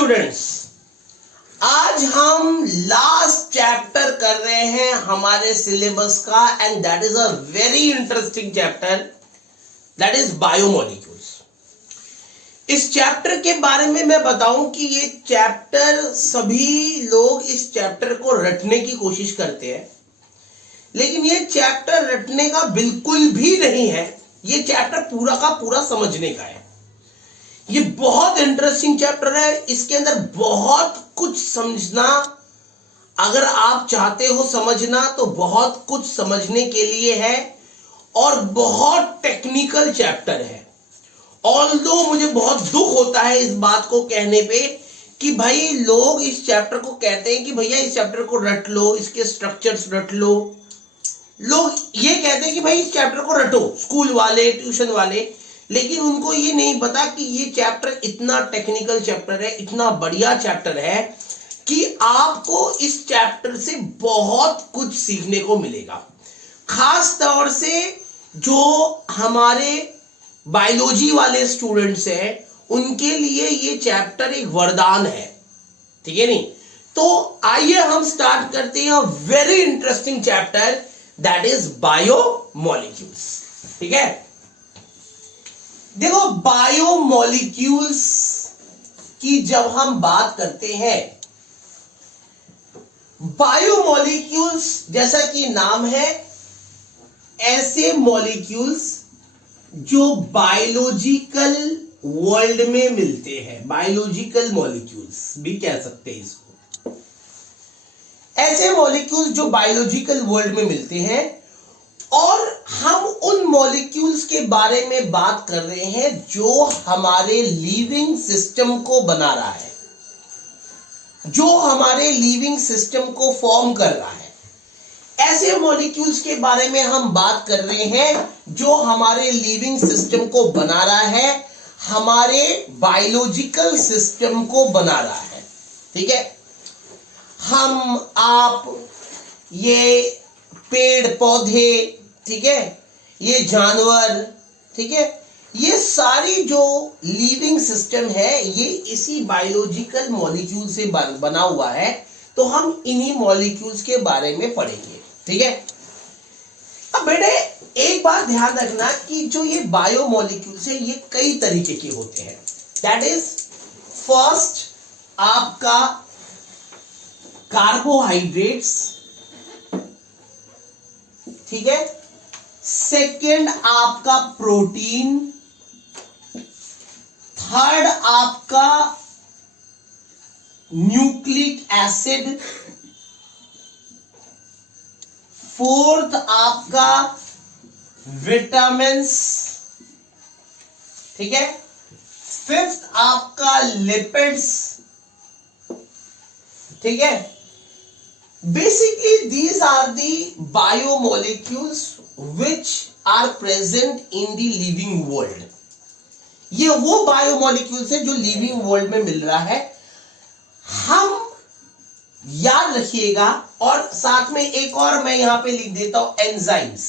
Students, आज हम last chapter कर रहे हैं हमारे सिलेबस का and that is a very interesting chapter, that is biomolecules. इस चैप्टर के बारे में मैं बताऊं कि ये चैप्टर सभी लोग इस चैप्टर को रटने की कोशिश करते हैं, लेकिन ये चैप्टर रटने का बिल्कुल भी नहीं है। ये चैप्टर पूरा का पूरा समझने का है। ये बहुत इंटरेस्टिंग चैप्टर है, इसके अंदर बहुत कुछ समझना, अगर आप चाहते हो समझना तो बहुत कुछ समझने के लिए है और बहुत टेक्निकल चैप्टर है। ऑल्दो मुझे बहुत दुख होता है इस बात को कहने पे कि भाई लोग इस चैप्टर को कहते हैं कि भैया इस चैप्टर को रट लो, इसके स्ट्रक्चर्स रट लो। लोग ये कहते हैं कि भाई इस चैप्टर को रटो, स्कूल वाले, ट्यूशन वाले, लेकिन उनको ये नहीं पता कि ये चैप्टर इतना टेक्निकल चैप्टर है, इतना बढ़िया चैप्टर है कि आपको इस चैप्टर से बहुत कुछ सीखने को मिलेगा। खास तौर से जो हमारे बायोलॉजी वाले स्टूडेंट्स हैं उनके लिए ये चैप्टर एक वरदान है, ठीक है नहीं? तो आइए हम स्टार्ट करते हैं very interesting chapter, that is biomolecules. ठीक है, देखो बायोमोलिक्यूल्स की जब हम बात करते हैं, बायोमोलिक्यूल्स जैसा कि नाम है, ऐसे मॉलिक्यूल्स जो बायोलॉजिकल वर्ल्ड में मिलते हैं, बायोलॉजिकल मॉलिक्यूल्स भी कह सकते हैं इसको। ऐसे मॉलिक्यूल्स जो बायोलॉजिकल वर्ल्ड में मिलते हैं, और हम उन मॉलिक्यूल्स के बारे में बात कर रहे हैं जो हमारे लिविंग सिस्टम को बना रहा है, जो हमारे लिविंग सिस्टम को फॉर्म कर रहा है। ऐसे मॉलिक्यूल्स के बारे में हम बात कर रहे हैं जो हमारे लिविंग सिस्टम को बना रहा है, हमारे बायोलॉजिकल सिस्टम को बना रहा है। ठीक है, हम, आप, ये पेड़ पौधे, ठीक है, ये जानवर, ठीक है, ये सारी जो लिविंग सिस्टम है ये इसी बायोलॉजिकल मॉलिक्यूल से बना हुआ है। तो हम इन्हीं मॉलिक्यूल्स के बारे में पढ़ेंगे। ठीक है, अब बेटे एक बात ध्यान रखना कि जो ये बायोमोलिक्यूल्स है ये कई तरीके के होते हैं। दैट इज फर्स्ट आपका कार्बोहाइड्रेट्स, ठीक है, सेकेंड आपका प्रोटीन, थर्ड आपका न्यूक्लिक एसिड, फोर्थ आपका विटामिन्स, ठीक है, फिफ्थ आपका लिपिड्स, ठीक है। Basically, these are the biomolecules which are present in the living world. ये वो बायोमोलिक्यूल्स है जो लिविंग वर्ल्ड में मिल रहा है। हम याद रखिएगा, और साथ में एक और मैं यहां पे लिख देता हूं, एंजाइम्स।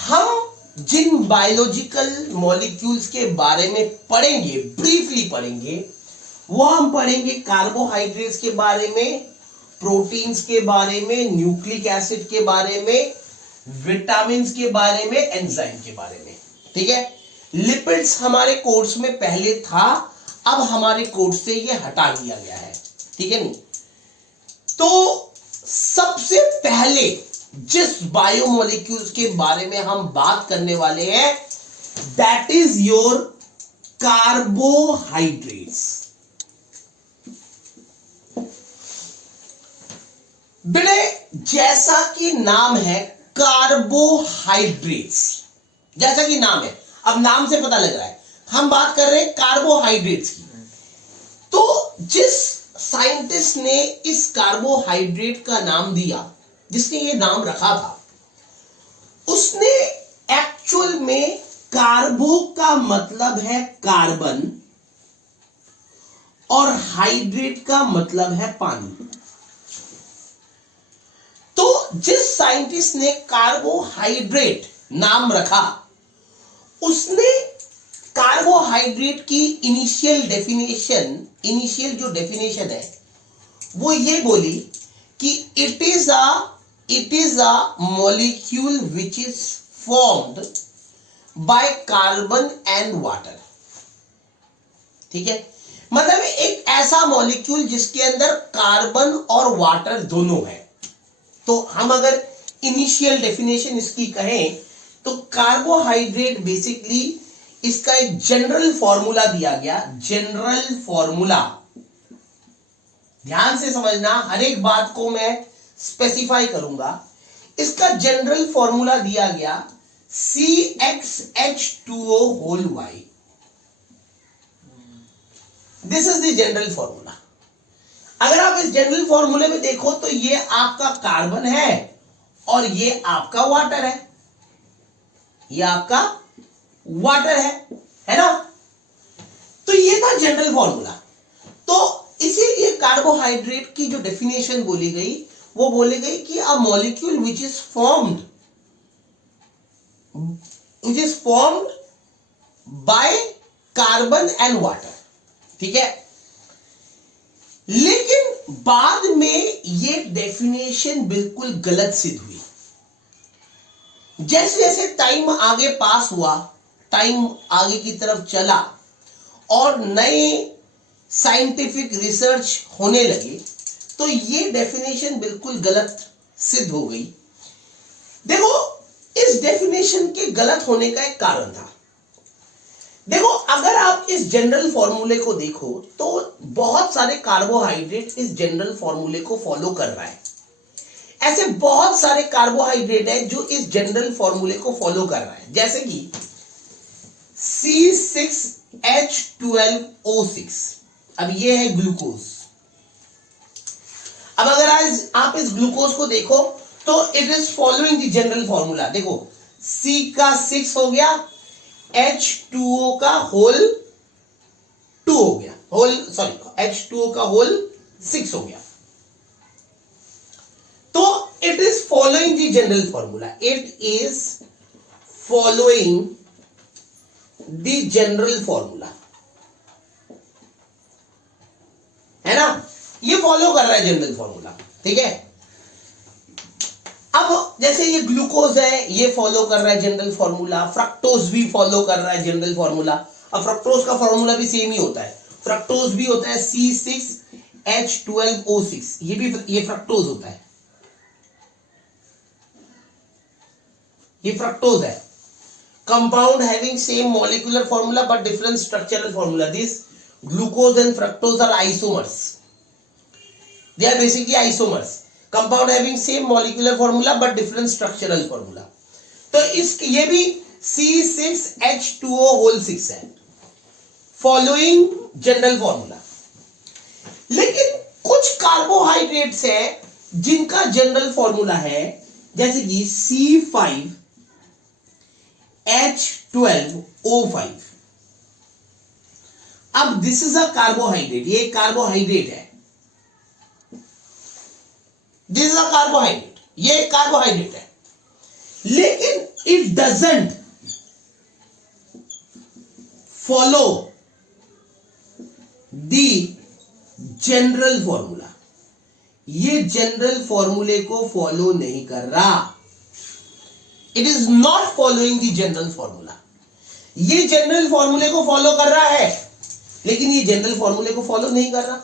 हम जिन बायोलॉजिकल मॉलिक्यूल्स के बारे में पढ़ेंगे, ब्रीफली पढ़ेंगे, वो हम पढ़ेंगे कार्बोहाइड्रेट्स के बारे में, प्रोटीन्स के बारे में, न्यूक्लिक एसिड के बारे में, विटामिन्स के बारे में, एंजाइम के बारे में। ठीक है, लिपिड्स हमारे कोर्स में पहले था, अब हमारे कोर्स से ये हटा दिया गया है। ठीक है नहीं? तो सबसे पहले जिस बायोमोलिक्यूल्स के बारे में हम बात करने वाले हैं, दैट इज योर कार्बोहाइड्रेट्स। बेटे जैसा कि नाम है कार्बोहाइड्रेट्स, जैसा कि नाम है, अब नाम से पता लग रहा है हम बात कर रहे हैं कार्बोहाइड्रेट्स की। तो जिस साइंटिस्ट ने इस कार्बोहाइड्रेट का नाम दिया, जिसने ये नाम रखा था, उसने एक्चुअल में कार्बो का मतलब है कार्बन और हाइड्रेट का मतलब है पानी। तो जिस साइंटिस्ट ने कार्बोहाइड्रेट नाम रखा, उसने कार्बोहाइड्रेट कार्बोहाइड्रेट की इनिशियल जो डेफिनेशन है वो ये बोली कि it is a molecule which is formed by carbon and water. ठीक है, मतलब एक ऐसा मॉलिक्यूल जिसके अंदर कार्बन और वाटर दोनों है। तो हम अगर इनिशियल डेफिनेशन इसकी कहें तो कार्बोहाइड्रेट बेसिकली इसका एक जनरल फॉर्मूला दिया गया। जनरल फॉर्मूला, ध्यान से समझना, हर एक बात को मैं स्पेसिफाई करूंगा। इसका जनरल फॉर्मूला दिया गया CxH2O whole Y। This is the general formula. अगर आप इस जनरल फॉर्मूले में देखो तो ये आपका कार्बन है और ये आपका वाटर है, ये आपका वाटर है ना। तो ये था जनरल फॉर्मूला। तो इसीलिए कार्बोहाइड्रेट की जो डेफिनेशन बोली गई वो बोली गई कि a molecule which is formed by carbon and water. ठीक है, लेकिन बाद में ये डेफिनेशन बिल्कुल गलत सिद्ध हुई। जैसे जैसे टाइम आगे पास हुआ, टाइम आगे की तरफ चला और नए साइंटिफिक रिसर्च होने लगे तो ये डेफिनेशन बिल्कुल गलत सिद्ध हो गई। देखो, इस डेफिनेशन के गलत होने का एक कारण था। देखो, अगर आप इस जनरल फॉर्मूले को देखो तो बहुत सारे कार्बोहाइड्रेट इस जनरल फॉर्मूले को फॉलो कर रहा है। ऐसे बहुत सारे कार्बोहाइड्रेट है जो इस जनरल फॉर्मूले को फॉलो कर रहा है, जैसे कि C6H12O6। अब ये है ग्लूकोज। अब अगर आज आप इस ग्लूकोज को देखो तो it is following the general formula. देखो, C का 6 हो गया, H2O का होल 2 हो गया, H2O का होल 6 हो गया। तो it is following the general formula, it is following the general formula, है ना। ये फॉलो कर रहा है जनरल फॉर्मूला। ठीक है, अब जैसे ये ग्लूकोज है, ये फॉलो कर रहा है जनरल फॉर्मूला। फ्रक्टोज भी फॉलो कर रहा है जनरल फॉर्मूला। अब फ्रक्टोज का फॉर्मूला भी सेम ही होता है, फ्रक्टोज भी होता है C6H12O6। ये फ्रक्टोज होता है, ये फ्रक्टोज है। Compound having same molecular formula but different structural formula. This glucose and fructose are isomers, they are basically isomers. Compound having same molecular formula but different structural formula. तो ये भी C6H2O whole 6 है, following general formula. लेकिन कुछ carbohydrates है जिनका general formula है, जैसे कि C5H12O5। अब दिस इज अ कार्बोहाइड्रेट, ये कार्बोहाइड्रेट है, दिस इज अ कार्बोहाइड्रेट, ये कार्बोहाइड्रेट है। लेकिन it doesn't follow the general formula, ये जनरल फॉर्मूले को फॉलो नहीं कर रहा। It is not following the general formula. ये जनरल फॉर्मूले को फॉलो कर रहा है लेकिन ये जनरल फॉर्मूले को फॉलो नहीं कर रहा,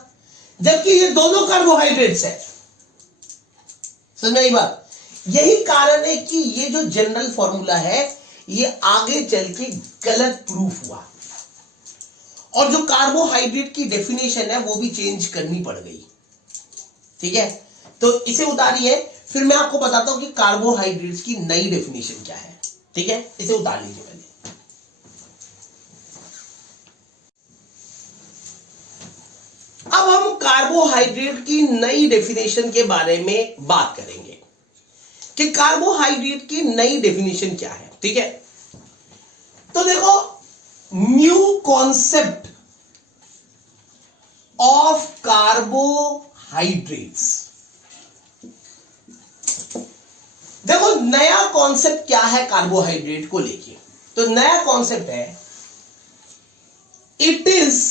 जबकि ये दोनों कार्बोहाइड्रेट्स है। समझ आई बात? यही कारण है कि ये जो जनरल फॉर्मूला है ये आगे चल के गलत प्रूफ हुआ और जो कार्बोहाइड्रेट की डेफिनेशन है वो भी चेंज करनी पड़ गई। ठीक है, तो इसे उतारिए, फिर मैं आपको बताता हूं कि कार्बोहाइड्रेट्स की नई डेफिनेशन क्या है। ठीक है, इसे उतार लीजिए पहले। अब हम कार्बोहाइड्रेट की नई डेफिनेशन के बारे में बात करेंगे कि कार्बोहाइड्रेट की नई डेफिनेशन क्या है। ठीक है, तो देखो, न्यू कॉन्सेप्ट ऑफ कार्बोहाइड्रेट्स। देखो, नया कॉन्सेप्ट क्या है कार्बोहाइड्रेट को लेके। तो नया कॉन्सेप्ट है it is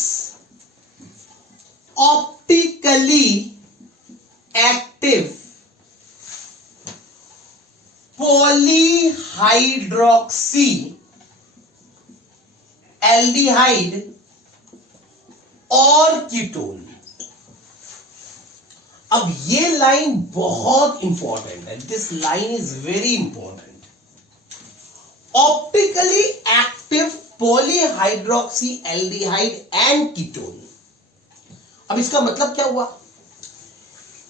optically active polyhydroxy aldehyde और कीटोन। अब ये लाइन बहुत इंपॉर्टेंट है, this line is very important. Optically active polyhydroxy aldehyde and ketone. अब इसका मतलब क्या हुआ?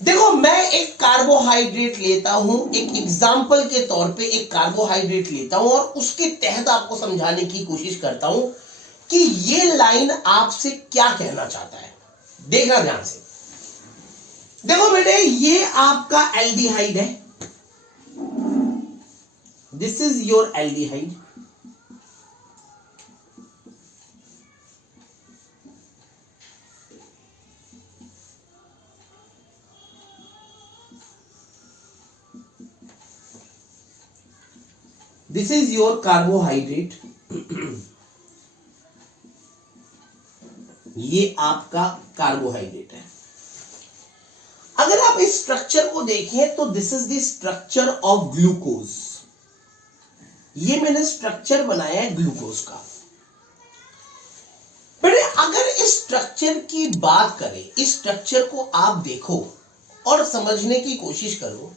देखो, मैं एक कार्बोहाइड्रेट लेता हूं, एक एग्जाम्पल के तौर पे एक कार्बोहाइड्रेट लेता हूं और उसके तहत आपको समझाने की कोशिश करता हूं कि ये लाइन आपसे क्या कहना चाहता है। देखना ध्यान से। देखो बेटे, ये आपका एल्डिहाइड है, this is your aldehyde. This is your carbohydrate. ये आपका कार्बोहाइड्रेट है। अगर आप इस स्ट्रक्चर को देखें तो this is the structure of glucose. ये मैंने स्ट्रक्चर बनाया है ग्लूकोज का। बेटे, अगर इस स्ट्रक्चर की बात करें, इस स्ट्रक्चर को आप देखो और समझने की कोशिश करो,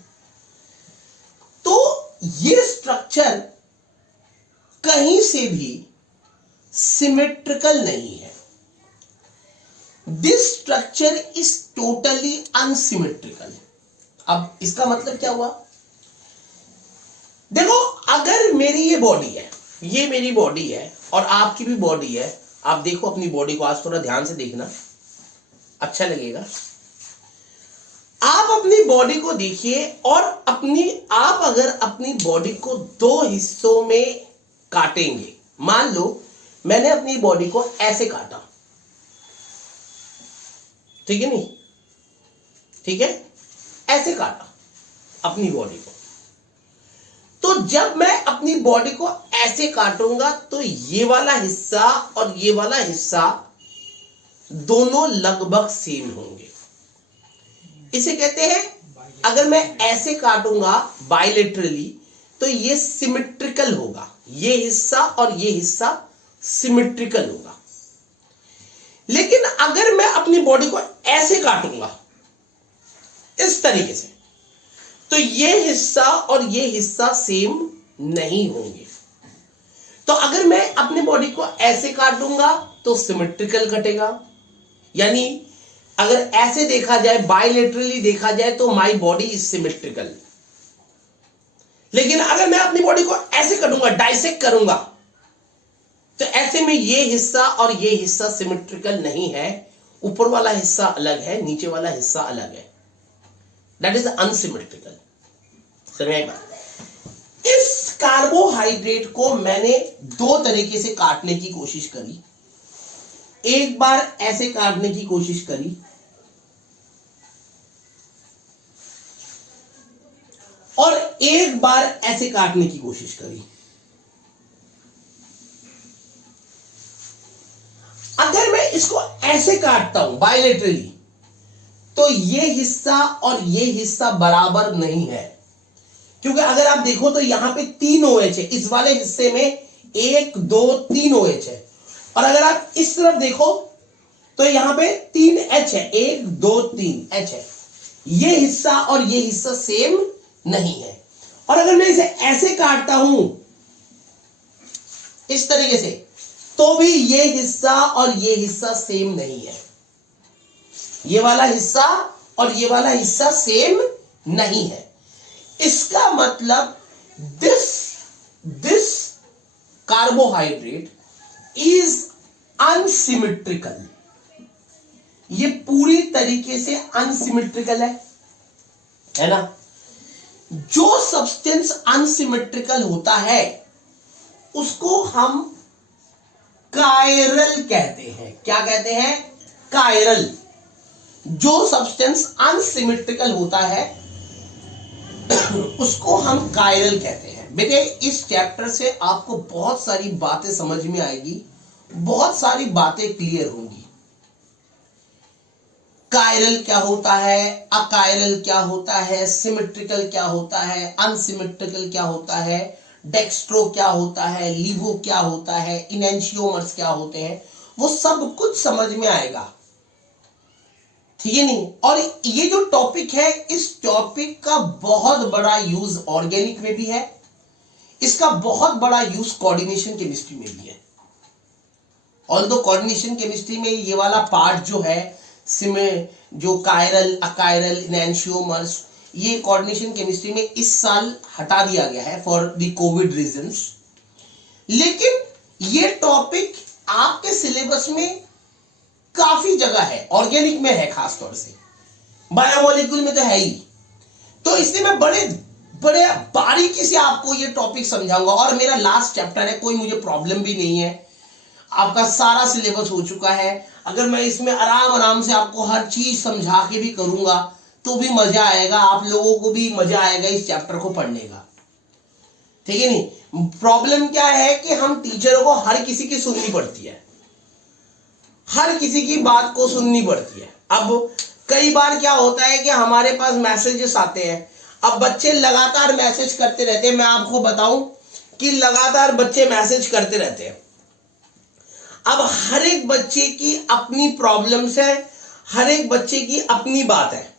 तो ये स्ट्रक्चर कहीं से भी सिमेट्रिकल नहीं है। This structure is totally unsymmetrical. अब इसका मतलब क्या हुआ? देखो, अगर मेरी ये बॉडी है, ये मेरी बॉडी है और आपकी भी बॉडी है। आप देखो अपनी बॉडी को, आज थोड़ा ध्यान से देखना, अच्छा लगेगा। आप अपनी बॉडी को देखिए और आप अगर अपनी बॉडी को दो हिस्सों में काटेंगे, मान लो मैंने अपनी बॉडी को ऐसे काटा, ठीक है नहीं, ठीक है, ऐसे काटा अपनी बॉडी को। तो जब मैं अपनी बॉडी को ऐसे काटूंगा तो ये वाला हिस्सा और ये वाला हिस्सा दोनों लगभग सेम होंगे। इसे कहते हैं, अगर मैं ऐसे काटूंगा बायलेटरली तो ये सिमेट्रिकल होगा, ये हिस्सा और ये हिस्सा सिमेट्रिकल होगा। लेकिन अगर मैं अपनी बॉडी को ऐसे काटूंगा इस तरीके से, तो ये हिस्सा और ये हिस्सा सेम नहीं होंगे। तो अगर मैं अपनी बॉडी को ऐसे काटूंगा तो सिमेट्रिकल कटेगा, यानी अगर ऐसे देखा जाए, बायलेटरली देखा जाए, तो माई बॉडी इज सिमेट्रिकल। लेकिन अगर मैं अपनी बॉडी को ऐसे करूंगा, डाइसेक्ट करूंगा, तो ऐसे में ये हिस्सा और ये हिस्सा सिमेट्रिकल नहीं है। ऊपर वाला हिस्सा अलग है, नीचे वाला हिस्सा अलग है, दैट इज अनसिमेट्रिकल। समझ आई बात? इस कार्बोहाइड्रेट को मैंने दो तरीके से काटने की कोशिश करी। एक बार ऐसे काटने की कोशिश करी और एक बार ऐसे काटने की कोशिश करी। अगर मैं इसको ऐसे काटता हूं बायलेटरली, तो ये हिस्सा और ये हिस्सा बराबर नहीं है, क्योंकि अगर आप देखो तो यहां पे 3 OH है, इस वाले हिस्से में 1 2 3 OH है, और अगर आप इस तरफ देखो तो यहां पे 3 H है, 1 2 3 H है। ये हिस्सा और ये हिस्सा सेम नहीं है। और अगर मैं इसे ऐसे काटता हूं इस तरीके से, तो भी ये हिस्सा और ये हिस्सा सेम नहीं है। ये वाला हिस्सा और ये वाला हिस्सा सेम नहीं है। इसका मतलब दिस कार्बोहाइड्रेट इज अनसिमेट्रिकल। ये पूरी तरीके से अनसिमेट्रिकल है ना? जो सब्सटेंस अनसिमेट्रिकल होता है उसको हम कायरल कहते हैं। क्या कहते हैं? कायरल। जो सब्सटेंस अनसिमेट्रिकल होता है उसको हम कायरल कहते हैं। बेटे, इस चैप्टर से आपको बहुत सारी बातें समझ में आएगी बहुत सारी बातें क्लियर होंगी। कायरल क्या होता है, अकायरल क्या होता है, सिमेट्रिकल क्या होता है, अनसिमेट्रिकल क्या होता है, डेक्स्ट्रो क्या होता है, लीवो क्या होता है, इनेंशियोमर्स क्या होते हैं, वो सब कुछ समझ में आएगा। ठीक है नहीं। और ये जो टॉपिक है, इस टॉपिक का बहुत बड़ा यूज ऑर्गेनिक में भी है, इसका बहुत बड़ा यूज कोऑर्डिनेशन केमिस्ट्री में भी है। ऑल्दो कोऑर्डिनेशन केमिस्ट्री में ये वाला पार्ट जो है, जो कायरल, अकायरल, इनेंशियोमर्स, ये कोऑर्डिनेशन केमिस्ट्री में इस साल हटा दिया गया है फॉर द कोविड रीजंस। लेकिन ये टॉपिक आपके सिलेबस में काफी जगह है, ऑर्गेनिक में है, खासतौर से बायोमोलिक्यूल में तो है ही। तो इसलिए मैं बड़े बड़े बारीकी से आपको ये टॉपिक समझाऊंगा। और मेरा लास्ट चैप्टर है, कोई मुझे प्रॉब्लम भी नहीं है, आपका सारा सिलेबस हो चुका है। अगर मैं इसमें आराम आराम से आपको हर चीज समझा के भी करूंगा तो भी मजा आएगा, आप लोगों को भी मजा आएगा इस चैप्टर को पढ़ने का। ठीक है नहीं। प्रॉब्लम क्या है कि हम टीचरों को हर किसी की सुननी पड़ती है, हर किसी की बात को सुननी पड़ती है। अब कई बार क्या होता है कि हमारे पास मैसेजेस आते हैं, अब बच्चे लगातार मैसेज करते रहते हैं। मैं आपको बताऊं कि लगातार बच्चे मैसेज करते रहते हैं। अब हर एक बच्चे की अपनी प्रॉब्लम्स है, हर एक बच्चे की अपनी बात है,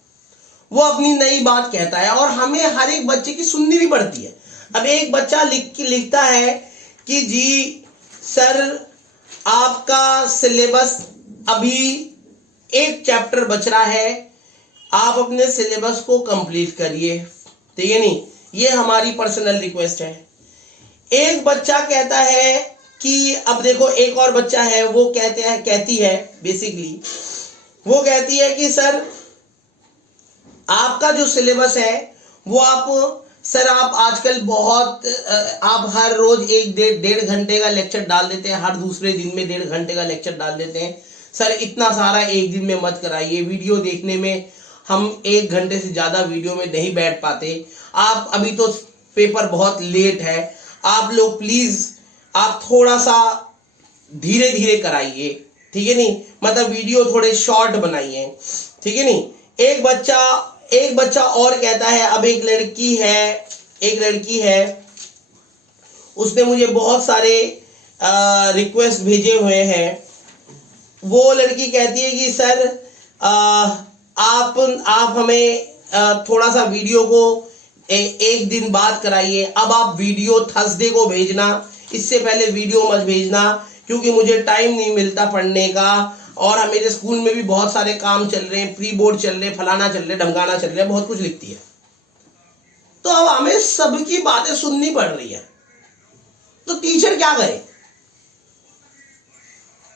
वो अपनी नई बात कहता है और हमें हर एक बच्चे की सुननी भी पड़ती है। अब एक बच्चा लिखता है कि जी सर आपका सिलेबस अभी एक चैप्टर बच रहा है, आप अपने सिलेबस को कंप्लीट करिए। ठीक है नहीं, ये हमारी पर्सनल रिक्वेस्ट है। एक बच्चा कहता है कि अब देखो, एक और बच्चा है, वो कहती है बेसिकली, वो कहती है कि सर आपका जो सिलेबस है वो आप आजकल बहुत आप हर रोज एक डेढ़ घंटे का लेक्चर डाल देते हैं, हर दूसरे दिन में 1.5 घंटे का लेक्चर डाल देते हैं। सर इतना सारा एक दिन में मत कराइए, वीडियो देखने में हम 1 घंटे से ज्यादा वीडियो में नहीं बैठ पाते। आप अभी तो पेपर बहुत लेट है, आप लोग प्लीज आप थोड़ा सा धीरे धीरे कराइए। ठीक है नहीं, मतलब वीडियो थोड़े शॉर्ट बनाइए। ठीक है नहीं। एक बच्चा और कहता है, अब एक लड़की है, उसने मुझे बहुत सारे रिक्वेस्ट भेजे हुए हैं। वो लड़की कहती है कि सर आप हमें थोड़ा सा वीडियो को एक दिन बाद कराइए। अब आप वीडियो थर्सडे को भेजना, इससे पहले वीडियो मत भेजना, क्योंकि मुझे टाइम नहीं मिलता पढ़ने का और मेरे स्कूल में भी बहुत सारे काम चल रहे हैं, प्री बोर्ड चल रहे, फलाना चल रहे, ढमकाना चल रहा है, बहुत कुछ लिखती है। तो अब हमें सबकी बातें सुननी पड़ रही है, तो टीचर क्या करे?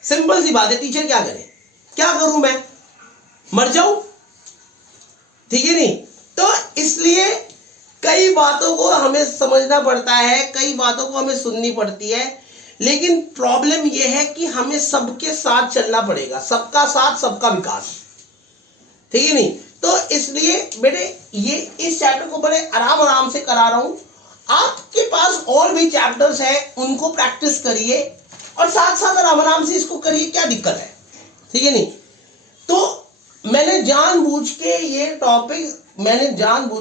सिंपल सी बात है, टीचर क्या करे? क्या करूं मैं? मर जाऊं? ठीक है नहीं। तो इसलिए कई बातों को हमें समझना पड़ता है, कई बातों को हमें सुननी पड़ती है, लेकिन प्रॉब्लम यह है कि हमें सबके साथ चलना पड़ेगा, सबका साथ सबका विकास। ठीक है नहीं। तो इसलिए बेटे ये इस चैप्टर को बड़े आराम से करा रहा हूं। आपके पास और भी चैप्टर्स हैं, उनको प्रैक्टिस करिए और साथ साथ आराम से इसको करिए, क्या दिक्कत है? ठीक है नहीं। तो मैंने जानबूझ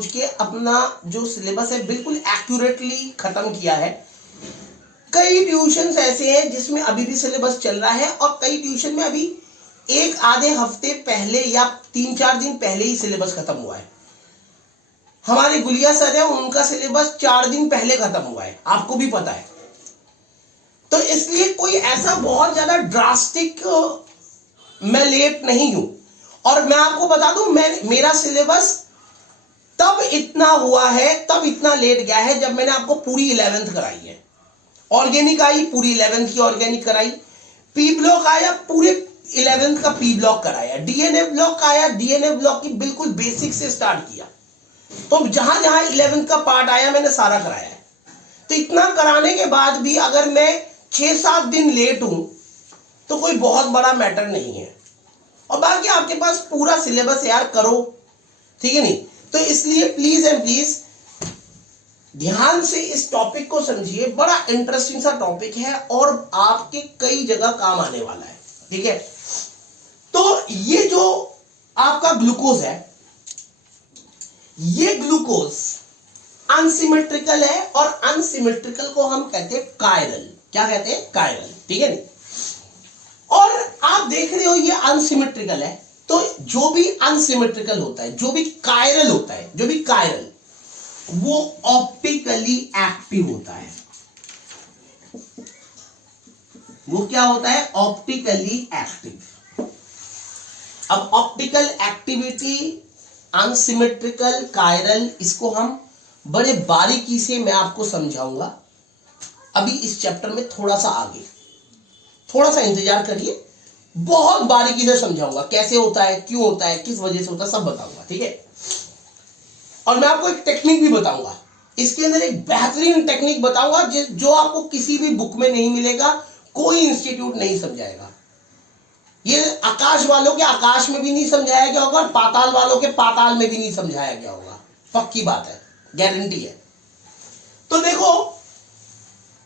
के अपना जो सिलेबस है बिल्कुल एक्यूरेटली खत्म किया है। कई ट्यूशंस ऐसे हैं जिसमें अभी भी सिलेबस चल रहा है और कई ट्यूशन में अभी एक आधे हफ्ते पहले या 3-4 दिन पहले ही सिलेबस खत्म हुआ है। हमारे गुलिया सर है, उनका सिलेबस 4 दिन पहले खत्म हुआ है, आपको भी पता है। तो इसलिए कोई ऐसा बहुत ज्यादा ड्रास्टिक मैं लेट नहीं हूं। और मैं आपको बता दूं, मेरा सिलेबस तब इतना हुआ है, तब इतना लेट गया है जब मैंने आपको पूरी 11th कराई है। ऑर्गेनिक आई, पूरी 11th की ऑर्गेनिक कराई। पी ब्लॉक आया, पूरे 11th का पी ब्लॉक कराया। डीएनए ब्लॉक आया, डीएनए ब्लॉक की बिल्कुल बेसिक से स्टार्ट किया। तो जहां जहां 11th का पार्ट आया मैंने सारा कराया है। तो इतना कराने के बाद भी अगर मैं 6-7 दिन लेट हूं तो कोई बहुत बड़ा मैटर नहीं है। और बाकी आपके पास पूरा सिलेबस यार करो, ठीक है नहीं। तो इसलिए प्लीज एंड प्लीज ध्यान से इस टॉपिक को समझिए, बड़ा इंटरेस्टिंग सा टॉपिक है और आपके कई जगह काम आने वाला है। ठीक है, तो ये जो आपका ग्लूकोज है, ये ग्लूकोज अनसिमेट्रिकल है और अनसिमेट्रिकल को हम कहते हैं कायरल। क्या कहते हैं? कायरल। ठीक है नहीं? और आप देख रहे हो ये अनसिमेट्रिकल है, तो जो भी अनसिमेट्रिकल होता है, जो भी कायरल होता है, जो भी कायरल, वो ऑप्टिकली एक्टिव होता है। वो क्या होता है? Optically active. अब ऑप्टिकल एक्टिविटी, अनसिमेट्रिकल, कायरल, इसको हम बड़े बारीकी से मैं आपको समझाऊंगा अभी इस चैप्टर में, थोड़ा सा आगे, थोड़ा सा इंतजार करिए, बहुत बारीकी से समझाऊंगा कैसे होता है, क्यों होता है, किस वजह से होता है, सब बताऊंगा। ठीक है, और मैं आपको एक टेक्निक भी बताऊंगा, इसके अंदर एक बेहतरीन टेक्निक बताऊंगा जो आपको किसी भी बुक में नहीं मिलेगा, कोई इंस्टीट्यूट नहीं समझाएगा। ये आकाश वालों के आकाश में भी नहीं समझाया गया होगा, पाताल वालों के पाताल में भी नहीं समझाया गया होगा, पक्की बात है, गारंटी है। तो देखो,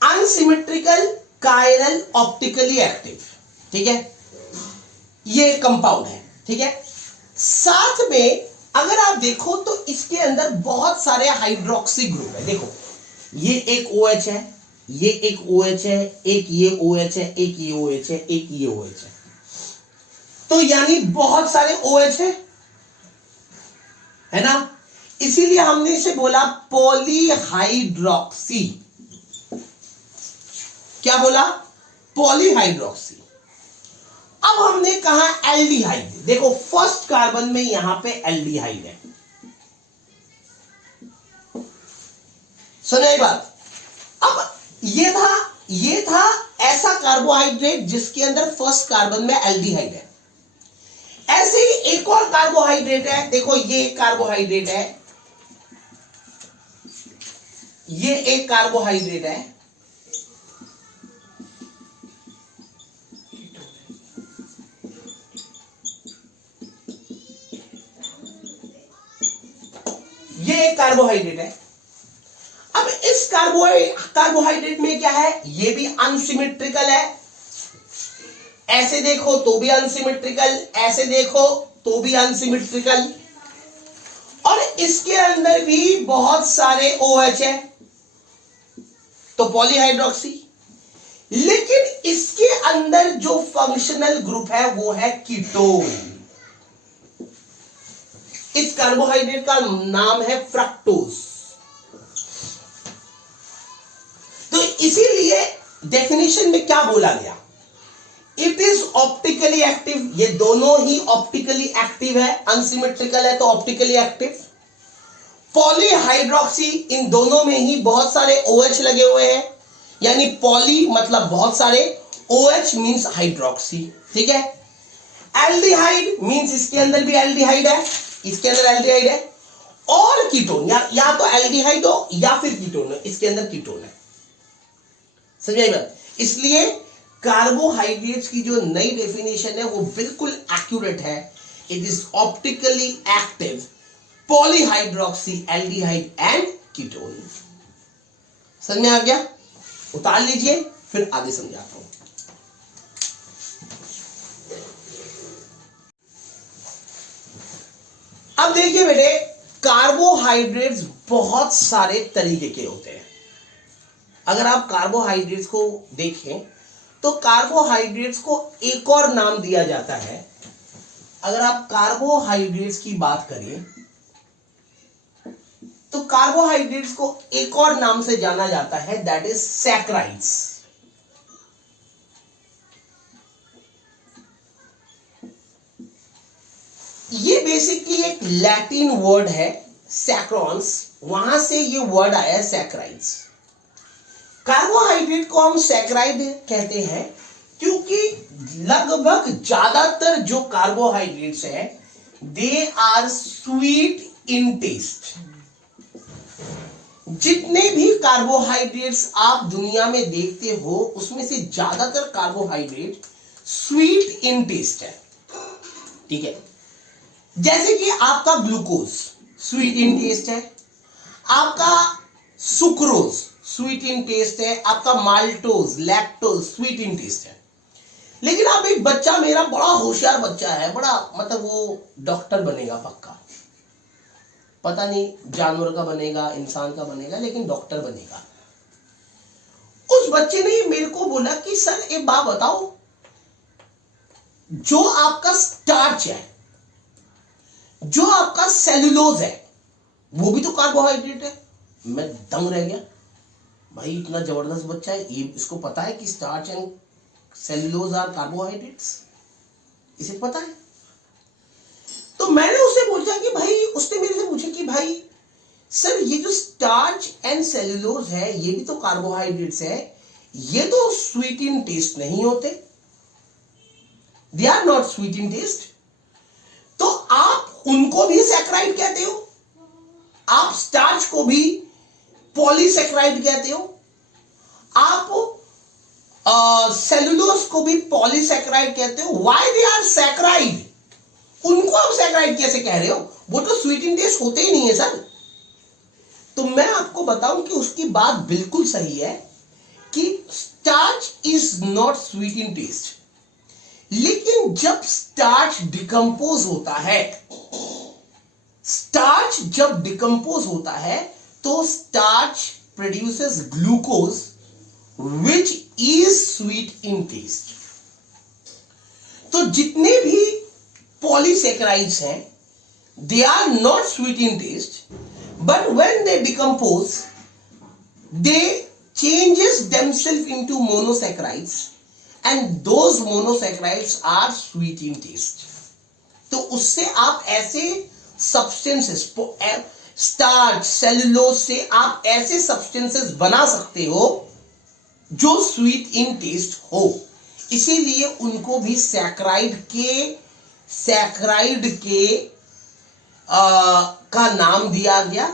अनसिमेट्रिकल, कायरल, ऑप्टिकली एक्टिव, ठीक है, ये कंपाउंड है। ठीक है, साथ में अगर आप देखो तो इसके अंदर बहुत सारे हाइड्रोक्सी ग्रुप है। देखो, ये एक OH है, ये एक OH है, एक ये OH है, एक ये OH है, एक ये OH है, तो यानी बहुत सारे OH है ना? इसीलिए हमने इसे बोला पॉलीहाइड्रोक्सी। क्या बोला? पॉलीहाइड्रोक्सी। अब हमने कहा एल्डिहाइड। देखो, फर्स्ट कार्बन में यहां पे एल्डिहाइड है, सुनिए बात। अब ये था ऐसा कार्बोहाइड्रेट जिसके अंदर फर्स्ट कार्बन में एल्डिहाइड है। ऐसे ही एक और कार्बोहाइड्रेट है, देखो ये एक कार्बोहाइड्रेट है, ये एक कार्बोहाइड्रेट है, ये एक कार्बोहाइड्रेट है। अब इस कार्बोहाइड्रेट में क्या है? ये भी अनसिमेट्रिकल है, ऐसे देखो तो भी अनसिमेट्रिकल, ऐसे देखो तो भी अनसिमेट्रिकल, और इसके अंदर भी बहुत सारे OH है, तो पॉलीहाइड्रोक्सी। लेकिन इसके अंदर जो फंक्शनल ग्रुप है वो है कीटोन। इस कार्बोहाइड्रेट का नाम है फ्रक्टोज। तो इसीलिए डेफिनेशन में क्या बोला गया? It is optically active. ये दोनों ही ऑप्टिकली एक्टिव है, अनसिमेट्रिकल है तो ऑप्टिकली एक्टिव। पॉलीहाइड्रोक्सी, इन दोनों में ही बहुत सारे OH लगे हुए हैं, यानी पॉली मतलब बहुत सारे, OH मींस हाइड्रोक्सी। ठीक है, एल्डिहाइड मींस इसके अंदर भी एल्डिहाइड है, इसके अंदर एल्डिहाइड है, और कीटोन, या तो एल्डिहाइड हो या फिर कीटोन है, इसके अंदर कीटोन है। समझाई बात? इसलिए कार्बोहाइड्रेट्स की जो नई डेफिनेशन है वो बिल्कुल एक्यूरेट है। It is optically active, polyhydroxy, aldehyde and ketone. समझ में आ गया? उतार लीजिए, फिर आगे समझाता हूं। अब देखिए बेटे, कार्बोहाइड्रेट्स बहुत सारे तरीके के होते हैं। अगर आप कार्बोहाइड्रेट्स को देखें तो कार्बोहाइड्रेट्स को एक और नाम दिया जाता है। अगर आप कार्बोहाइड्रेट्स की बात करें तो कार्बोहाइड्रेट्स को एक और नाम से जाना जाता है, दैट इज सैकराइड्स। ये बेसिकली एक लैटिन वर्ड है, सैक्रॉन्स, वहां से ये वर्ड आया है सैकराइड्स। कार्बोहाइड्रेट को हम सैकराइड कहते हैं क्योंकि लगभग ज्यादातर जो कार्बोहाइड्रेट्स है they are sweet in taste. जितने भी कार्बोहाइड्रेट्स आप दुनिया में देखते हो उसमें से ज्यादातर कार्बोहाइड्रेट स्वीट इन टेस्ट है। ठीक है, जैसे कि आपका ग्लूकोज स्वीट इन टेस्ट है, आपका सुक्रोज स्वीट इन टेस्ट है, आपका maltose lactose sweet in taste है। लेकिन आप एक बच्चा, मेरा बड़ा होशियार बच्चा है, बड़ा मतलब वो डॉक्टर बनेगा पक्का, पता नहीं जानवर का बनेगा इंसान का बनेगा, लेकिन डॉक्टर बनेगा। उस बच्चे ने मेरे को बोला कि सर एक बात बताओ, जो आपका स्टार्च है, जो आपका सेलुलोज है, वो भी तो कार्बोहाइड्रेट है। मैं दंग रह गया, भाई इतना जबरदस्त बच्चा है, ये इसको पता है कि starch and cellulose are carbohydrates, इसे पता है। तो मैंने उससे पूछा कि भाई, उसने मेरे से पूछा कि भाई सर ये जो स्टार्च एंड सेलुलोज है ये भी तो कार्बोहाइड्रेट्स है, ये तो स्वीट इन टेस्ट नहीं होते, they are not sweet in taste. तो आप उनको भी सैकराइड कहते हो, आप स्टार्च को भी पॉलीसैकराइड कहते हो, आप सेलुलोज को भी पॉलीसैकराइड कहते हो। Why they are saccharide? उनको आप सैकराइड कैसे कह रहे हो? वो तो स्वीट इन टेस्ट होते ही नहीं है सर। तो मैं आपको बताऊं कि उसकी बात बिल्कुल सही है कि starch is not sweet in taste, लेकिन जब स्टार्च डिकम्पोज होता है, स्टार्च जब डिकम्पोज होता है तो starch produces glucose which is sweet in taste. तो जितने भी पॉलीसैकेराइड्स हैं, they are not sweet in taste, but when they decompose, they changes themselves into monosaccharides, and those monosaccharides are sweet in taste. तो उससे आप ऐसे substances, starch cellulose से आप ऐसे सब्सटेंसेस बना सकते हो जो स्वीट इन टेस्ट हो, इसीलिए उनको भी सैकराइड के का नाम दिया गया,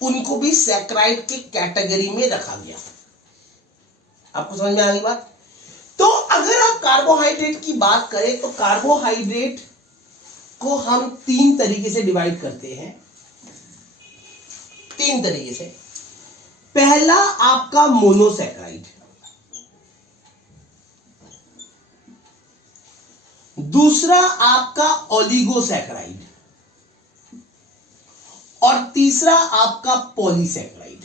उनको भी सैकराइड के कैटेगरी में रखा गया। आपको समझ में आ गई बात? तो अगर आप कार्बोहाइड्रेट की बात करें तो कार्बोहाइड्रेट को हम 3 तरीके से डिवाइड करते हैं, 3 तरीके से। पहला आपका मोनोसैकराइड, दूसरा आपका ओलिगोसैकराइड, और तीसरा आपका पॉलीसैकराइड।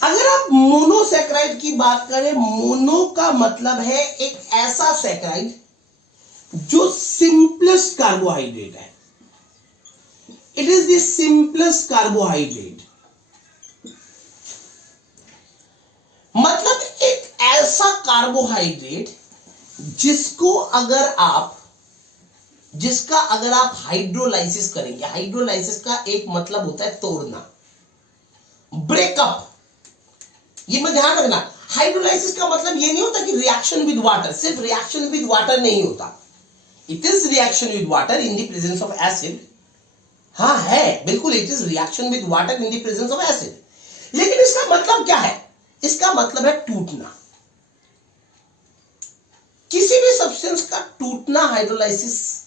अगर आप मोनोसैकराइड की बात करें, मोनो का मतलब है एक ऐसा सैकराइड जो सिंपलेस्ट कार्बोहाइड्रेट है, it is the simplest carbohydrate. मतलब एक ऐसा कार्बोहाइड्रेट जिसका अगर आप हाइड्रोलाइसिस करेंगे, हाइड्रोलाइसिस का एक मतलब होता है तोड़ना, ब्रेकअप। ये में ध्यान रखना, हाइड्रोलाइसिस का मतलब ये नहीं होता कि रिएक्शन विद वाटर, सिर्फ रिएक्शन विद वाटर नहीं होता, it is reaction with water in the presence of acid. हाँ है, बिल्कुल it is reaction with water in the presence of acid, लेकिन इसका मतलब क्या है? इसका मतलब है टूटना। किसी भी सब्सटेंस का टूटना हाइड्रोलाइसिस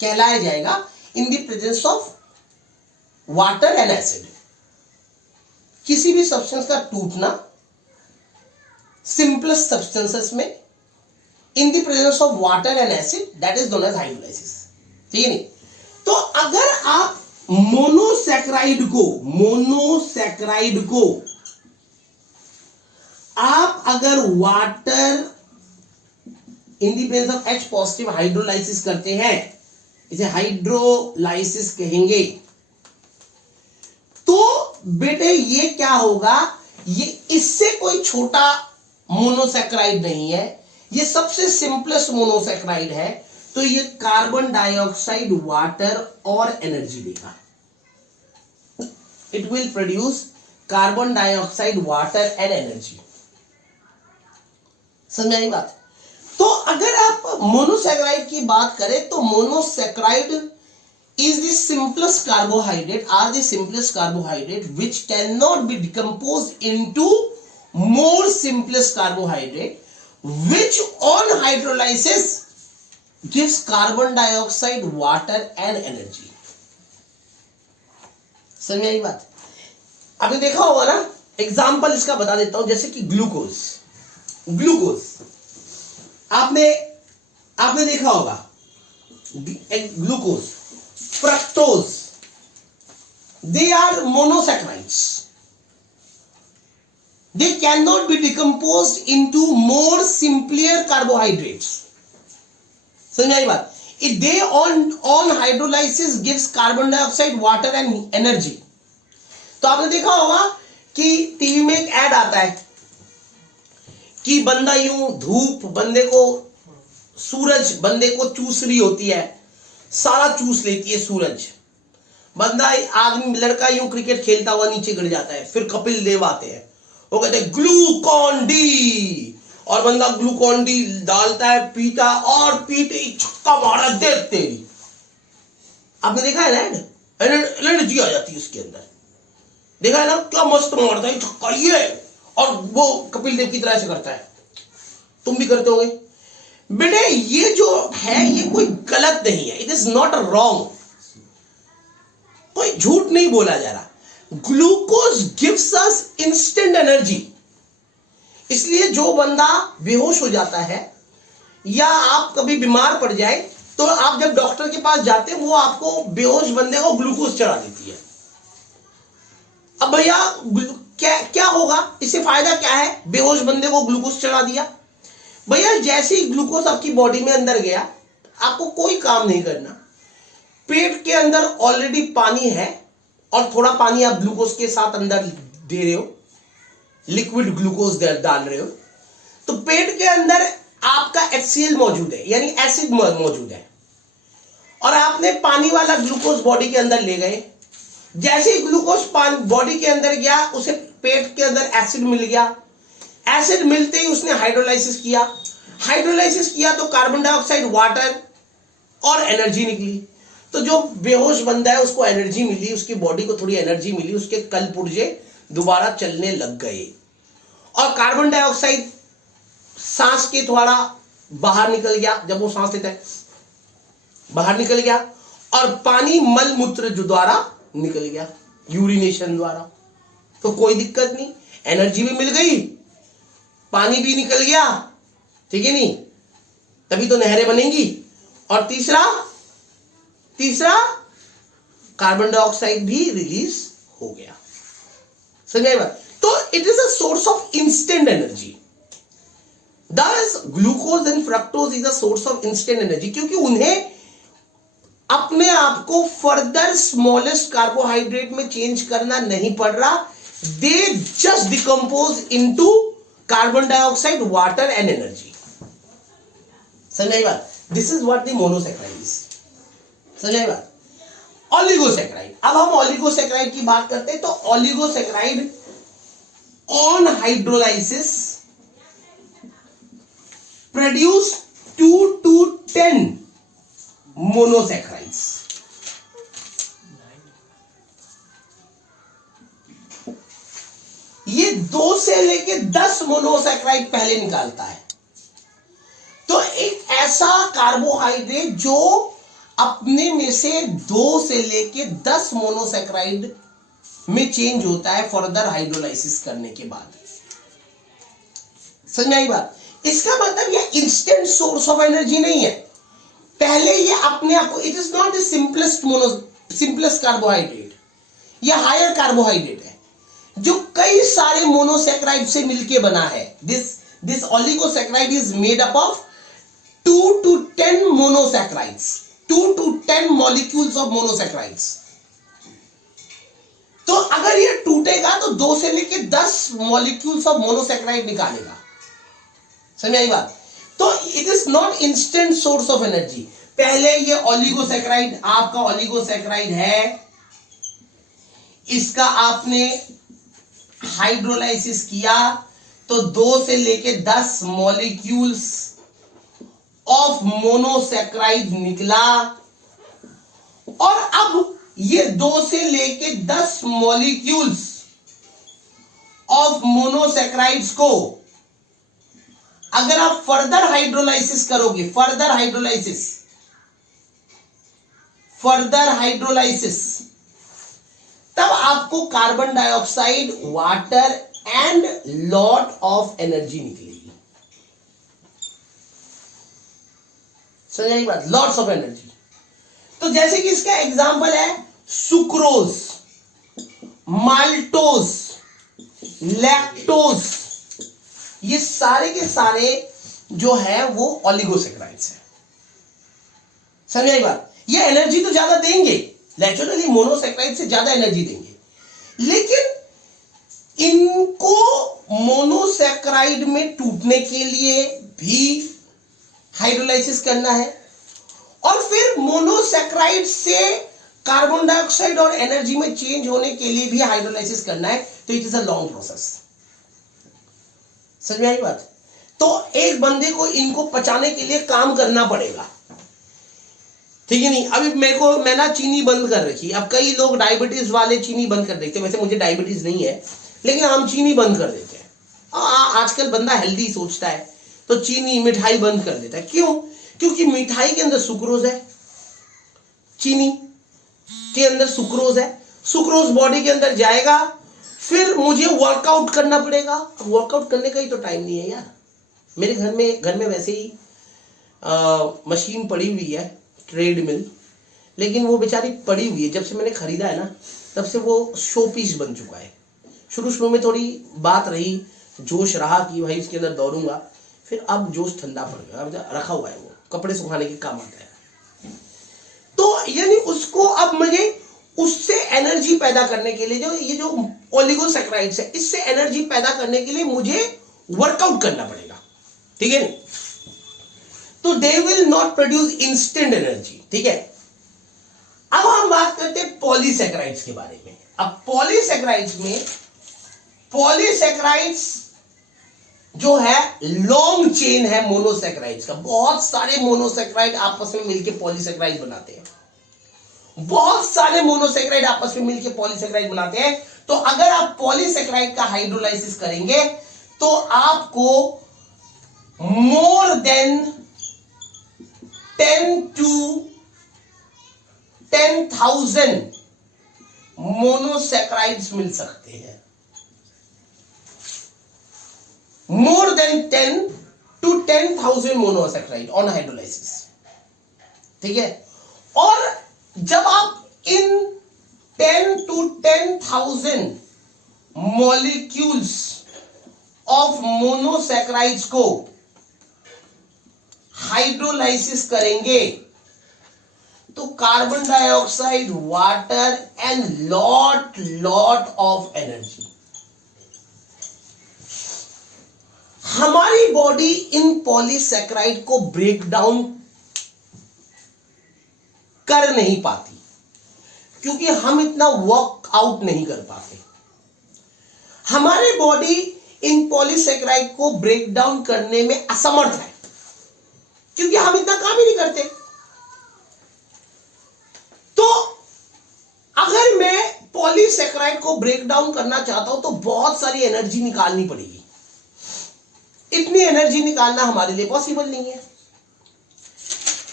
कहलाया जाएगा in the presence of water and acid. किसी भी सब्सटेंस का टूटना सिंपलेस्ट सब्सटेंसेस में in the presence of water and acid, that is known as hydrolysis. ठीक है नहीं? तो अगर आप मोनोसैकराइड को आप अगर water in the presence of H positive hydrolysis करते हैं, इसे हाइड्रोलाइसिस कहेंगे, तो बेटे ये क्या होगा? ये इससे कोई छोटा मोनोसैकराइड नहीं है, ये सबसे सिंपलेस्ट मोनोसैकराइड है। तो ये कार्बन डाइऑक्साइड, वाटर और एनर्जी देगा। It will produce carbon dioxide, water and energy. समझ में आई बात? तो अगर आप मोनोसैकराइड की बात करें तो monosaccharide is the simplest carbohydrate, are the simplest carbohydrate which cannot be decomposed into more simplest carbohydrate, which on hydrolysis gives carbon dioxide, water and energy. समझ में आई बात? आपने देखा होगा ना, एग्जाम्पल इसका बता देता हूं, जैसे कि ग्लूकोज। ग्लूकोज आपने देखा होगा, glucose, fructose, they are monosaccharides, they cannot be decomposed into more simpler carbohydrates. समझ में आई बात? If they on hydrolysis gives carbon dioxide, water and energy. तो आपने देखा होगा कि टीवी में एक ऐड आता है कि बंदा यूं, धूप बंदे को, सूरज बंदे को चूस रही होती है, सारा चूस लेती है सूरज, बंदा, आदमी, लड़का यूं क्रिकेट खेलता हुआ नीचे गिर जाता है, फिर कपिल देव आते हैं, वो कहते हैं ग्लूकॉन डी, और बंदा ग्लूकॉन डी डालता है, पीता, और पीते ही छक्का मारा, देख तेरी। आपने देखा है ना, एनर्जी आ जाती है उसके अंदर, देखा है ना, क्या मस्त मारता है छक्का ये, और वो कपिल देव की तरह से करता है। तुम भी करते होगे बेटे। ये जो है ये कोई गलत नहीं है, इट इज नॉट रॉन्ग, कोई झूठ नहीं बोला जा रहा। Glucose gives us instant energy, इसलिए जो बंदा बेहोश हो जाता है या आप कभी बीमार पड़ जाए तो आप जब डॉक्टर के पास जाते हैं, वो आपको बेहोश बंदे को ग्लूकोज चढ़ा देती है। अब भैया क्या होगा, इससे फायदा क्या है? बेहोश बंदे को ग्लूकोज चढ़ा दिया, भैया जैसे ही ग्लूकोज आपकी बॉडी में अंदर गया, आपको कोई काम नहीं करना, पेट के अंदर ऑलरेडी पानी है और थोड़ा पानी आप ग्लूकोज के साथ अंदर दे रहे हो, लिक्विड ग्लूकोज डाल रहे हो, तो पेट के अंदर आपका HCl मौजूद है, यानी एसिड मौजूद है, और आपने पानी वाला ग्लूकोज बॉडी के अंदर ले गए। जैसे ही ग्लूकोज बॉडी के अंदर गया, उसे पेट के अंदर एसिड मिल गया, एसिड मिलते ही उसने हाइड्रोलाइसिस किया तो कार्बन डाइऑक्साइड, वाटर और एनर्जी निकली। तो जो बेहोश बंदा है उसको एनर्जी मिली, उसकी बॉडी को थोड़ी एनर्जी मिली, उसके कल पुर्जे दोबारा चलने लग गए, और कार्बन डाइऑक्साइड सांस के थोड़ा बाहर निकल गया, जब वो सांस लेता है बाहर निकल गया, और पानी मल मूत्र द्वारा निकल गया, यूरिनेशन द्वारा। तो कोई दिक्कत नहीं, एनर्जी भी मिल गई, पानी भी निकल गया, ठीक है नहीं? तभी तो नहरें बनेंगी। और तीसरा कार्बन डाइऑक्साइड भी रिलीज हो गया। समझ बात? तो it is a source of instant energy. Thus, glucose and fructose is a source of instant energy, क्योंकि उन्हें अपने आप को फर्दर स्मॉलेस्ट कार्बोहाइड्रेट में चेंज करना नहीं पड़ रहा, they just decompose into carbon dioxide, water and energy. समझ बात? This is what the monosaccharide is. समझ बात? ऑलिगोसैकराइड, अब हम ऑलिगोसैकराइड की बात करते हैं। तो oligosaccharide on hydrolysis produce 2 to 10 monosaccharides. ये 2 से लेके 10 मोनोसैकराइड पहले निकालता है। तो एक ऐसा कार्बोहाइड्रेट जो अपने में से 2 से लेके 10 मोनोसैकराइड में चेंज होता है फर्दर हाइड्रोलाइसिस करने के बाद। समझ में आई बात? इसका मतलब ये इंस्टेंट सोर्स ऑफ एनर्जी नहीं है। पहले ये अपने आप को, it is not the simplest carbohydrate, ये हायर कार्बोहाइड्रेट है जो कई सारे मोनोसैकराइड से मिलके बना है। This oligosaccharide is made up of 2 to 10 monosaccharides, 2 to 10 molecules of monosaccharides। तो अगर ये टूटेगा तो 2 से लेके 10 मॉलिक्यूल्स ऑफ मोनोसैकराइड निकालेगा। समझ आई बात? तो it is not instant source of energy. पहले ये ऑलिगोसैकराइड, आपका ऑलिगोसैकराइड है, इसका आपने हाइड्रोलाइसिस किया तो 2 से लेके 10 मॉलिक्यूल्स ऑफ मोनोसैकराइड निकला, और अब ये 2 से लेके 10 मॉलिक्यूल्स ऑफ मोनोसैकराइड्स को अगर आप फर्दर हाइड्रोलाइसिस करोगे, फर्दर हाइड्रोलाइसिस, तब आपको carbon dioxide, water and lot of energy निकलेगी। समझ आई बात? Lots of energy. तो जैसे कि इसका एग्जांपल है सुक्रोज, माल्टोज, लैक्टोज, ये सारे के सारे जो है वो ओलिगोसैकेराइड्स है। समझ आई बात? ये एनर्जी तो ज्यादा देंगे, नेचुरली मोनोसैकेराइड से ज्यादा एनर्जी देंगे, लेकिन इनको मोनोसैकेराइड में टूटने के लिए भी हाइड्रोलाइसिस करना है, और फिर मोनोसैकेराइड से कार्बन डाइऑक्साइड और एनर्जी में चेंज होने के लिए भी हाइड्रोलाइसिस करना है। तो it is a long process. समझ में आई बात? तो एक बंदे को इनको पचाने के लिए काम करना पड़ेगा, ठीक है नहीं? अभी मैं ना चीनी बंद कर रखी। अब कई लोग डायबिटीज वाले चीनी बंद कर देते हैं, वैसे मुझे डायबिटीज नहीं है, लेकिन हम चीनी बंद कर देते हैं। आजकल बंदा हेल्दी सोचता है तो चीनी, मिठाई बंद कर देता है। क्यों? क्योंकि मिठाई के अंदर सुक्रोज है, चीनी के अंदर सुक्रोज है, सुक्रोज बॉडी के अंदर जाएगा, फिर मुझे वर्कआउट करना पड़ेगा। वर्कआउट करने का ही तो टाइम नहीं है यार। मेरे घर में वैसे ही मशीन पड़ी हुई है, ट्रेडमिल, लेकिन वो बेचारी पड़ी हुई है। जब से मैंने खरीदा है ना, तब से वो शो पीस बन चुका है। शुरू में थोड़ी बात रही, जोश रहा कि भाई इसके अंदर दौड़ूंगा, फिर अब जोश ठंडा पड़ गया। अब रखा हुआ है, वो कपड़े सुखाने के काम आता है। तो यानी उसको अब मुझे उससे एनर्जी पैदा करने के लिए, ये जो ओलिगोसैकेराइड्स है, इससे एनर्जी पैदा करने के लिए मुझे वर्कआउट करना पड़ेगा, ठीक है? तो they will not produce instant energy, ठीक है? अब हम बात करते हैं पॉलीसैकेराइड्स के बारे में। अब पॉलीसैकेराइड्स में, पॉलीसैकेराइड्स जो है लॉन्ग चेन है मोनोसैकेराइड्स का। बहुत सारे मोनोसैकेराइड आपस में मिलकर पॉलीसैकेराइड बनाते हैं, बहुत सारे मोनोसैकेराइड आपस में मिलकर पॉलीसैकेराइड बनाते हैं। तो अगर आप पॉलीसैकेराइड का हाइड्रोलाइसिस करेंगे तो आपको मोर देन 10,000 मोनोसैकेराइड्स मिल सकते हैं। More than 10 to 10,000 monosaccharide on hydrolysis, ठीक है? और जब आप इन 10 to 10,000 मॉलिक्यूल्स ऑफ मोनोसैकेराइड्स को हाइड्रोलाइसिस करेंगे तो carbon dioxide, water and lot of energy. हमारी बॉडी इन पॉलीसैकेराइड को ब्रेक डाउन कर नहीं पाती, क्योंकि हम इतना वर्कआउट नहीं कर पाते। हमारी बॉडी इन पॉलीसैकेराइड को ब्रेक डाउन करने में असमर्थ है, क्योंकि हम इतना काम ही नहीं करते। तो अगर मैं पॉलीसैकेराइड को ब्रेक डाउन करना चाहता हूं तो बहुत सारी एनर्जी निकालनी पड़ेगी। इतनी एनर्जी निकालना हमारे लिए पॉसिबल नहीं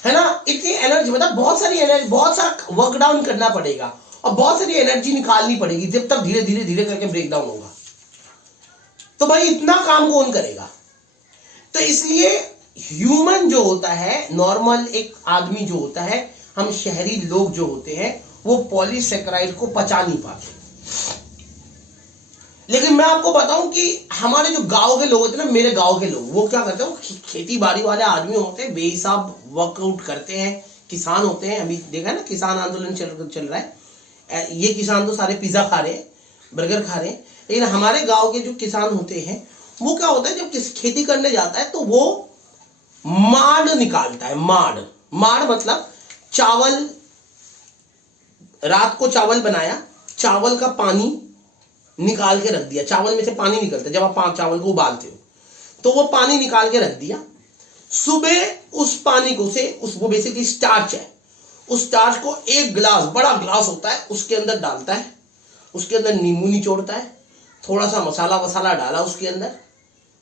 है ना? इतनी एनर्जी मतलब बहुत सारी एनर्जी, बहुत सारा वर्क डाउन करना पड़ेगा और बहुत सारी एनर्जी निकालनी पड़ेगी, जब तक धीरे धीरे धीरे करके ब्रेक डाउन होगा। तो भाई इतना काम कौन करेगा? तो इसलिए ह्यूमन जो होता है, नॉर्मल एक आदमी जो होता है, हम शहरी लोग जो होते हैं, वो पॉलीसैकेराइड को पचा नहीं पाते। लेकिन मैं आपको बताऊं कि हमारे जो गांव के लोग होते हैं ना, मेरे गांव के लोग, वो क्या करते हैं, खेती बाड़ी वाले आदमी होते हैं, बेहिसाब वर्कआउट करते हैं, किसान होते हैं। अभी देखा ना, किसान आंदोलन चल रहा है। ये किसान तो सारे पिज्जा खा रहे हैं, बर्गर खा रहे हैं, लेकिन हमारे गाँव के जो किसान होते हैं, वो क्या होता है, जब खेती करने जाता है तो वो माड़ निकालता है। माड़ मतलब चावल, रात को चावल बनाया, चावल का पानी निकाल के रख दिया। चावल में से पानी निकलता है जब आप चावल को उबालते हो, तो वो पानी निकाल के रख दिया। सुबह उस पानी को से वो बेसिकली स्टार्च है, उस स्टार्च को एक गिलास, बड़ा गिलास होता है, उसके अंदर डालता है, उसके अंदर नींबू निचोड़ता है, थोड़ा सा मसाला वसाला डाला उसके अंदर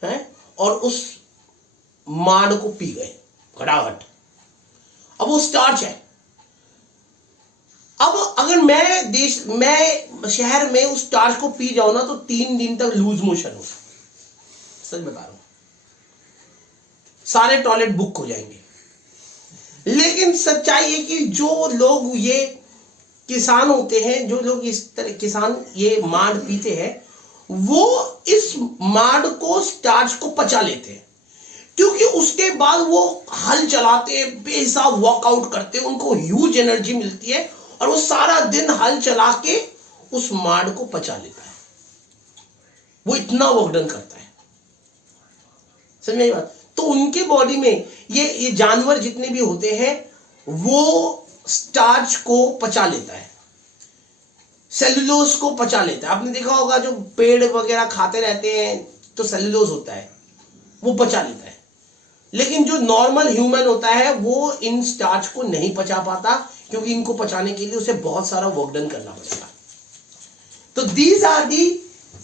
है, और उस माड़ को पी गए घटाघट। अब वो स्टार्च है। अब अगर मैं शहर में उस स्टार्च को पी जाऊं ना तो 3 दिन तक लूज मोशन हो, सच बता रहा हूं, सारे टॉयलेट बुक हो जाएंगे। लेकिन सच्चाई है कि जो लोग ये किसान होते हैं, जो लोग इस तरह किसान ये माड़ पीते हैं, वो इस माड़ को स्टार्च को पचा लेते हैं, क्योंकि उसके बाद वो हल चलाते हैं, बेहिसाब वर्कआउट करते हैं, उनको ह्यूज एनर्जी मिलती है और वो सारा दिन हल चला के उस माड़ को पचा लेता है। वो इतना वर्क डन करता है, समझ में आई बात? तो उनके बॉडी में ये जानवर जितने भी होते हैं वो स्टार्च को पचा लेता है, सेलुलोज को पचा लेता है। आपने देखा होगा जो पेड़ वगैरह खाते रहते हैं तो सेलुलोज होता है, वो पचा लेता है। लेकिन जो नॉर्मल ह्यूमन होता है वो इन स्टार्च को नहीं पचा पाता, क्योंकि इनको पचाने के लिए उसे बहुत सारा वर्क डन करना पड़ेगा। तो these are the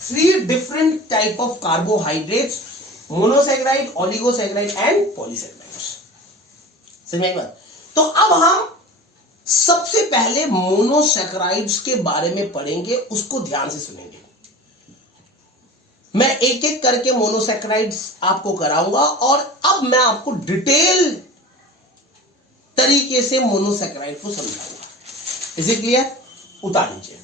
3 different type of carbohydrates, monosaccharide, oligosaccharide and polysaccharides. समझ में? तो अब हम सबसे पहले मोनोसैकेराइड्स के बारे में पढ़ेंगे, उसको ध्यान से सुनेंगे। मैं एक एक करके मोनोसैकेराइड्स आपको कराऊंगा और अब मैं आपको डिटेल तरीके से मोनोसैकेराइड को समझाऊंगा। Is it clear? उतार लीजिए।